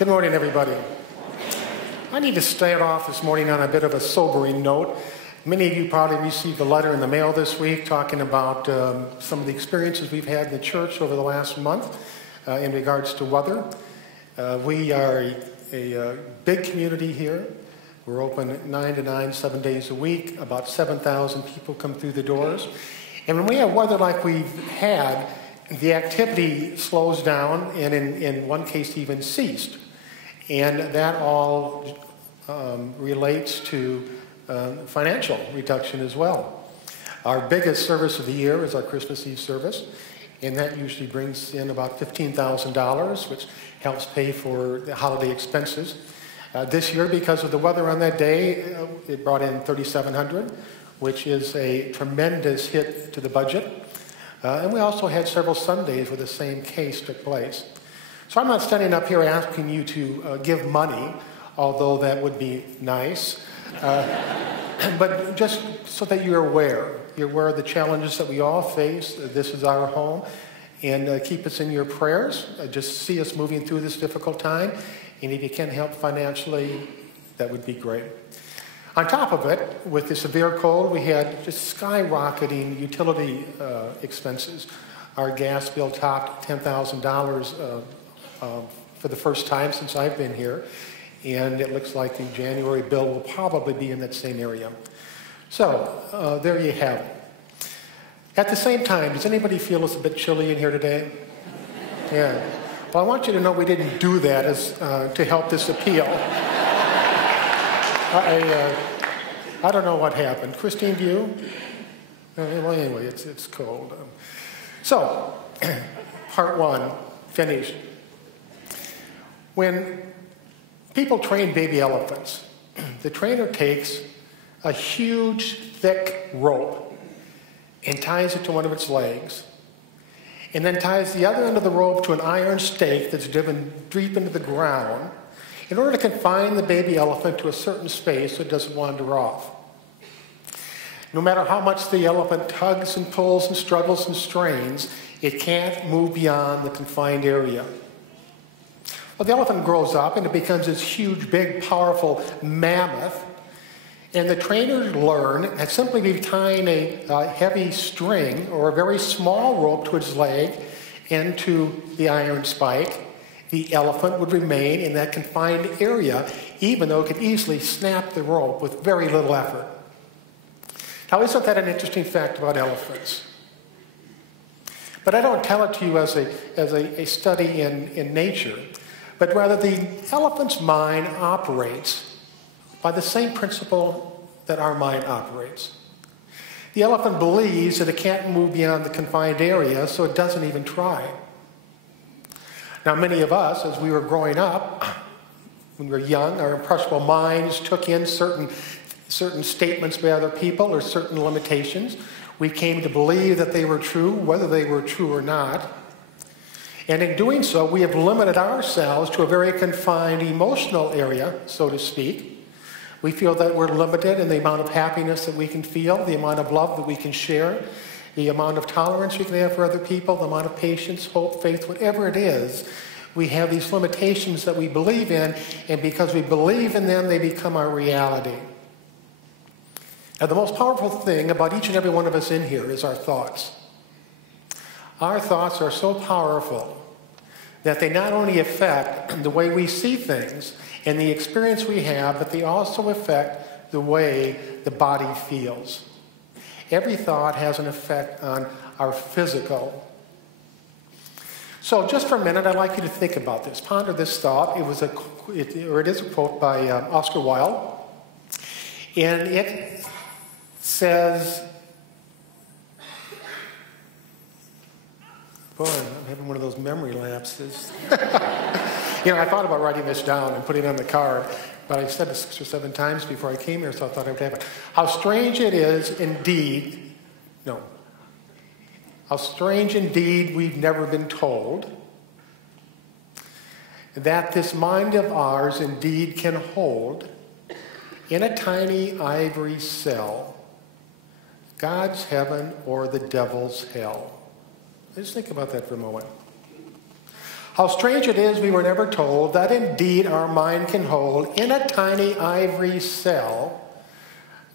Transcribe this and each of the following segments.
Good morning, everybody. I need to start off this morning on a bit of a sobering note. Many of you probably received a letter in the mail this week talking about some of the experiences we've had in the church over the last month in regards to weather. We are a big community here. We're open 9 to 9, 7 days a week. About 7,000 people come through the doors. And when we have weather like we've had, the activity slows down and in one case even ceased. And that all relates to financial reduction as well. Our biggest service of the year is our Christmas Eve service, and that usually brings in about $15,000, which helps pay for the holiday expenses. This year, because of the weather on that day, it brought in $3,700, which is a tremendous hit to the budget. And we also had several Sundays where the same case took place. So I'm not standing up here asking you to give money, although that would be nice. But just so that you're aware of the challenges that we all face. This is our home. And keep us in your prayers. Just see us moving through this difficult time. And if you can help financially, that would be great. On top of it, with the severe cold, we had just skyrocketing utility expenses. Our gas bill topped $10,000 for the first time since I've been here. And it looks like the January bill will probably be in that same area. So there you have it. At the same time, does anybody feel it's a bit chilly in here today? Yeah. Well, I want you to know we didn't do that to help this appeal. I don't know what happened. Christine, do you? Well, anyway, it's cold. So, part one, finished. When people train baby elephants, the trainer takes a huge, thick rope and ties it to one of its legs, and then ties the other end of the rope to an iron stake that's driven deep into the ground in order to confine the baby elephant to a certain space so it doesn't wander off. No matter how much the elephant tugs and pulls and struggles and strains, it can't move beyond the confined area. Well, the elephant grows up and it becomes this huge, big, powerful mammoth. And the trainers learn that simply by tying a heavy string or a very small rope to its leg and to the iron spike, the elephant would remain in that confined area, even though it could easily snap the rope with very little effort. Now, isn't that an interesting fact about elephants? But I don't tell it to you as a study in nature, but rather the elephant's mind operates by the same principle that our mind operates. The elephant believes that it can't move beyond the confined area, so it doesn't even try. Now, many of us, as we were growing up, when we were young, our impressionable minds took in certain statements by other people or certain limitations. We came to believe that they were true, whether they were true or not. And in doing so, we have limited ourselves to a very confined emotional area, so to speak. We feel that we're limited in the amount of happiness that we can feel, the amount of love that we can share, the amount of tolerance we can have for other people, the amount of patience, hope, faith, whatever it is. We have these limitations that we believe in, and because we believe in them, they become our reality. Now, the most powerful thing about each and every one of us in here is our thoughts. Our thoughts are so powerful that they not only affect the way we see things and the experience we have, but they also affect the way the body feels. Every thought has an effect on our physical. So just for a minute, I'd like you to think about this. Ponder this thought. It is a quote by Oscar Wilde. And it says, boy, I'm having one of those memory lapses. I thought about writing this down and putting it on the card, but I said it 6 or 7 times before I came here, so I thought I would have it. How strange indeed we've never been told that this mind of ours indeed can hold in a tiny ivory cell God's heaven or the devil's hell. Just think about that for a moment. How strange it is we were never told that indeed our mind can hold in a tiny ivory cell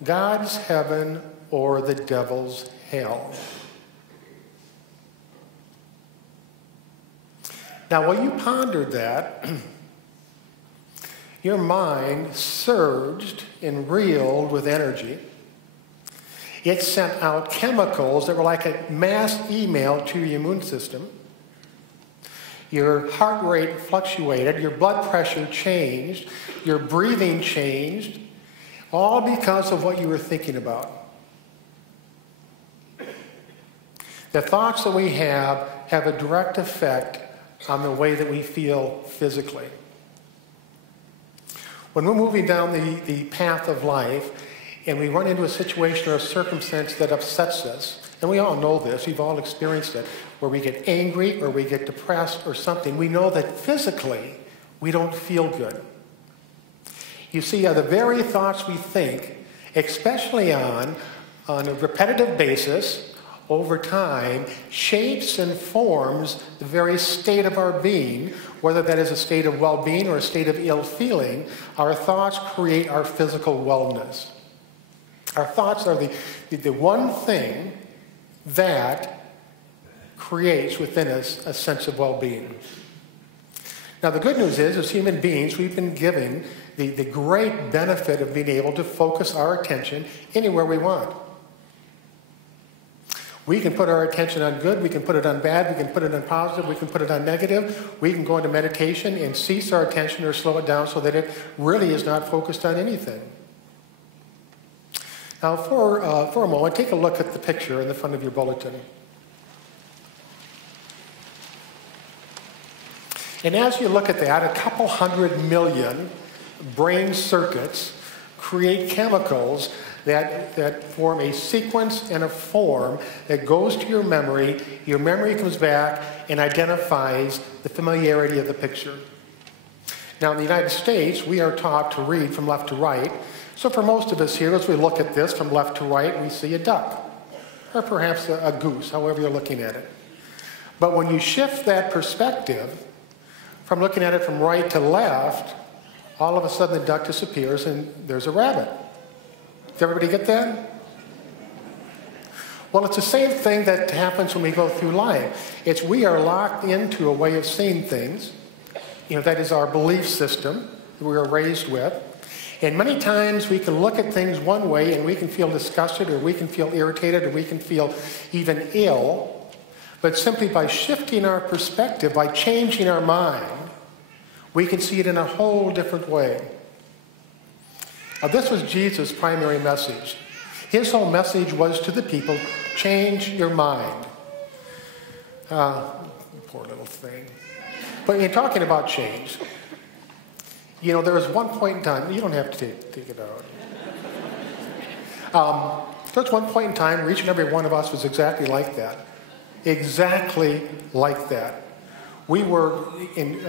God's heaven or the devil's hell. Now, while you pondered that, your mind surged and reeled with energy. It sent out chemicals that were like a mass email to your immune system. Your heart rate fluctuated, your blood pressure changed, your breathing changed, all because of what you were thinking about. The thoughts that we have a direct effect on the way that we feel physically. When we're moving down the path of life and we run into a situation or a circumstance that upsets us, and we all know this, we've all experienced it, where we get angry or we get depressed or something, we know that physically we don't feel good. You see, the very thoughts we think, especially on a repetitive basis, over time, shapes and forms the very state of our being, whether that is a state of well-being or a state of ill-feeling. Our thoughts create our physical wellness. Our thoughts are the one thing that creates within us a sense of well-being. Now, the good news is, as human beings, we've been given the great benefit of being able to focus our attention anywhere we want. We can put our attention on good, we can put it on bad, we can put it on positive, we can put it on negative. We can go into meditation and cease our attention or slow it down so that it really is not focused on anything. Now, for a moment, take a look at the picture in the front of your bulletin. And as you look at that, a couple 100 million brain circuits create chemicals that form a sequence and a form that goes to your memory. Your memory comes back and identifies the familiarity of the picture. Now, in the United States, we are taught to read from left to right. So for most of us here, as we look at this from left to right, we see a duck, or perhaps a goose, however you're looking at it. But when you shift that perspective from looking at it from right to left, all of a sudden the duck disappears and there's a rabbit. Does everybody get that? Well, it's the same thing that happens when we go through life. It's we are locked into a way of seeing things. That is our belief system that we were raised with. And many times we can look at things one way and we can feel disgusted or we can feel irritated or we can feel even ill. But simply by shifting our perspective, by changing our mind, we can see it in a whole different way. Now, this was Jesus' primary message. His whole message was to the people, change your mind. Poor little thing. But in talking about change, there was one point in time, you don't have to take it out. There was one point in time, each and every one of us was exactly like that. Exactly like that. We were in...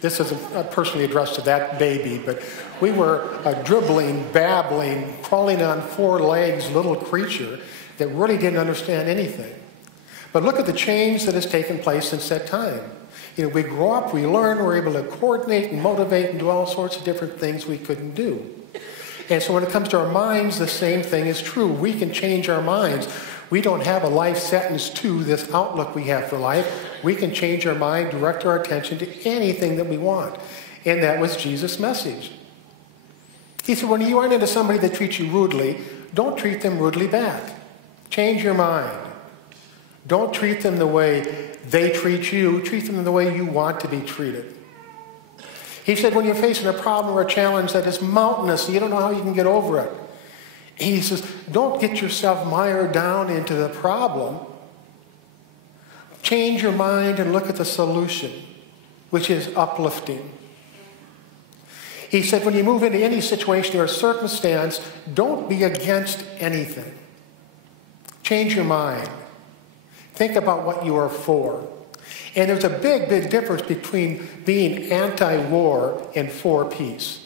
This isn't personally addressed to that baby, but we were a dribbling, babbling, crawling on four legs little creature that really didn't understand anything. But look at the change that has taken place since that time. We grow up, we learn, we're able to coordinate and motivate and do all sorts of different things we couldn't do. And so when it comes to our minds, the same thing is true. We can change our minds. We don't have a life sentence to this outlook we have for life. We can change our mind, direct our attention to anything that we want. And that was Jesus' message. He said, when you run into somebody that treats you rudely, don't treat them rudely back. Change your mind. Don't treat them the way they treat you. Treat them the way you want to be treated. He said, when you're facing a problem or a challenge that is mountainous, you don't know how you can get over it. He says, don't get yourself mired down into the problem. Change your mind and look at the solution, which is uplifting. He said, when you move into any situation or circumstance, don't be against anything. Change your mind. Think about what you are for. And there's a big, big difference between being anti-war and for peace.